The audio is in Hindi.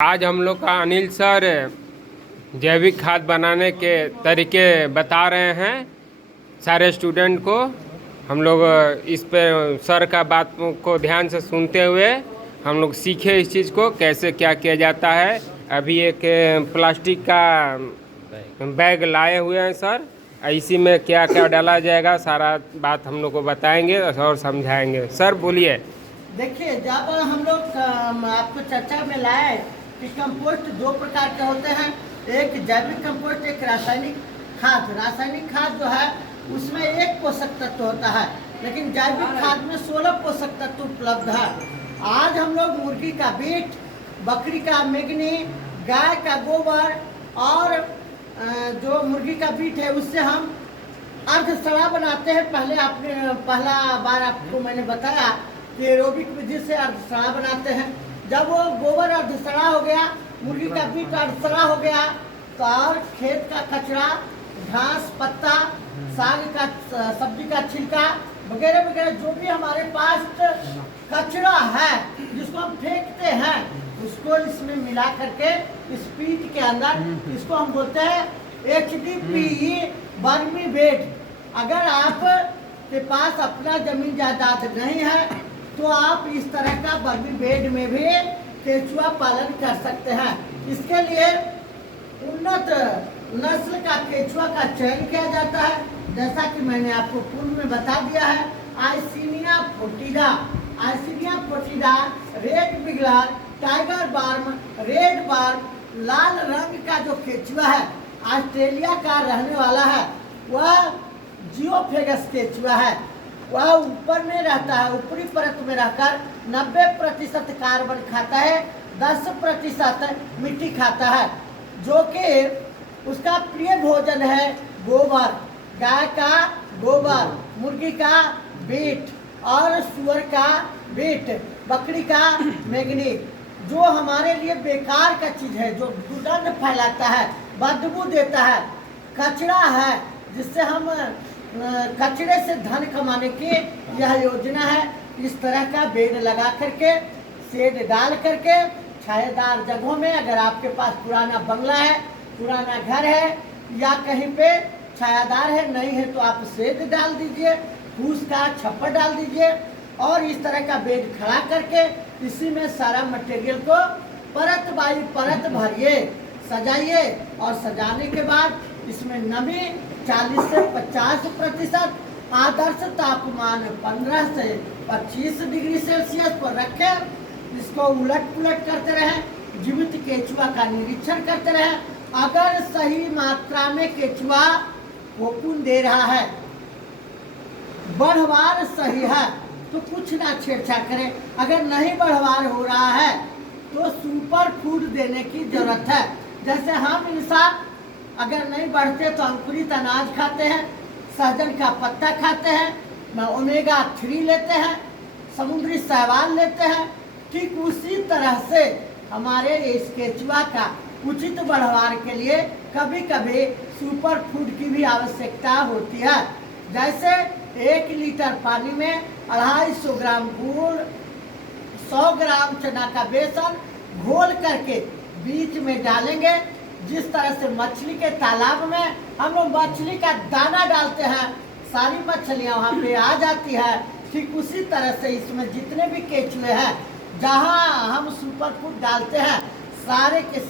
आज हम लोग का अनिल सर जैविक खाद बनाने के तरीके बता रहे हैं सारे स्टूडेंट को। हम लोग इस पे सर का बात को ध्यान से सुनते हुए हम लोग सीखे इस चीज़ को कैसे क्या किया जाता है। अभी एक प्लास्टिक का बैग लाए हुए हैं सर, इसी में क्या क्या डाला जाएगा सारा बात हम लोग को बताएंगे और समझाएंगे। सर बोलिए। देखिए, जब हम लोग आपको चर्चा में लाए कि कंपोस्ट दो प्रकार के होते हैं, एक जैविक कंपोस्ट, एक रासायनिक खाद। रासायनिक खाद जो है उसमें एक पोषक तत्व होता है, लेकिन जैविक खाद में 16 पोषक तत्व उपलब्ध है। आज हम लोग मुर्गी का मीट, बकरी का मेगनी, गाय का गोबर और जो मुर्गी का मीट है उससे हम अर्धसड़ा बनाते हैं। पहला बार आपको मैंने बताया कि एरोबिक विधि से अर्धसड़ा बनाते हैं। जब वो गोबर अर्धसड़ा हो गया, मुर्गी का मीट अर्धसड़ा हो गया, तो और खेत का कचरा, घास, पत्ता, साग का, सब्जी का छिलका वगैरह वगैरह जो भी हमारे पास कचरा है जिसको हम फेंकते हैं, उसको इसमें मिला करके इस पीट के अंदर, इसको हम बोलते हैं HDPE वर्मी बेड। अगर आप के पास अपना जमीन जायदाद नहीं है तो आप इस तरह का वर्मी बेड में भी केचुआ पालन कर सकते हैं। इसके लिए उन्नत नस्ल का केचुआ का चयन किया जाता है, जैसा कि मैंने आपको पूर्व में बता दिया है। आइसिनिया फोर्टिडा, रेड बिगलर, टाइगर बार्म, रेड बार्म, लाल रंग का जो केचुआ है, ऑस्ट्रेलिया का रहने वाला है, वह जियोफेगस केचुआ है। वह ऊपर में रहता है, ऊपरी परत में रहकर 90% कार्बन खाता है, 10% मिट्टी खाता है, जो कि उसका प्रिय भोजन है गोबर। गाय का गोबर, मुर्गी का मीट और सुअर का मीट, बकरी का मेगनी। जो हमारे लिए बेकार का चीज़ है, जो दुर्गंध फैलाता है, बदबू देता है, कचरा है, जिससे हम कचरे से धन कमाने की यह योजना है। इस तरह का बेड लगा करके, शेड डाल करके, छायादार जगहों में, अगर आपके पास पुराना बंगला है, पुराना घर है या कहीं पे छायादार है, नहीं है तो आप शेड डाल दीजिए, फूस का छप्पर डाल दीजिए और इस तरह का बेड खड़ा करके इसी में सारा मटेरियल को परत बाई परत भरिए, सजाइए और सजाने के बाद इसमें नमी 40 से 50%, आदर्श तापमान 15 से 25 डिग्री सेल्सियस पर रखें। इसको उलट पुलट करते रहें, जीवित केचुआ का निरीक्षण करते रहें। अगर सही मात्रा में केचुआ कोकून दे रहा है, बढ़वार सही है, तो कुछ ना छेड़छाड़ करें। अगर नहीं बढ़वार हो रहा है तो सुपर फूड देने की जरूरत है। जैसे हम इंसान अगर नहीं बढ़ते तो अंकुरित अनाज खाते हैं, सहजन का पत्ता खाते हैं, ओमेगा 3 लेते हैं, समुद्री शैवाल लेते हैं। ठीक उसी तरह से हमारे इस केचुआ का उचित बढ़वार के लिए कभी कभी सुपर फूड की भी आवश्यकता होती है। जैसे 1 लीटर पानी में 250 ग्राम गुड़, 100 ग्राम चना का बेसन घोल करके बीच में डालेंगे। जिस तरह से मछली के तालाब में हम लोग मछली का दाना डालते हैं, सारी मछलियां वहाँ पे आ जाती है, ठीक उसी तरह से इसमें जितने भी केचुए हैं, जहाँ हम सुपर फूड डालते हैं, सारे के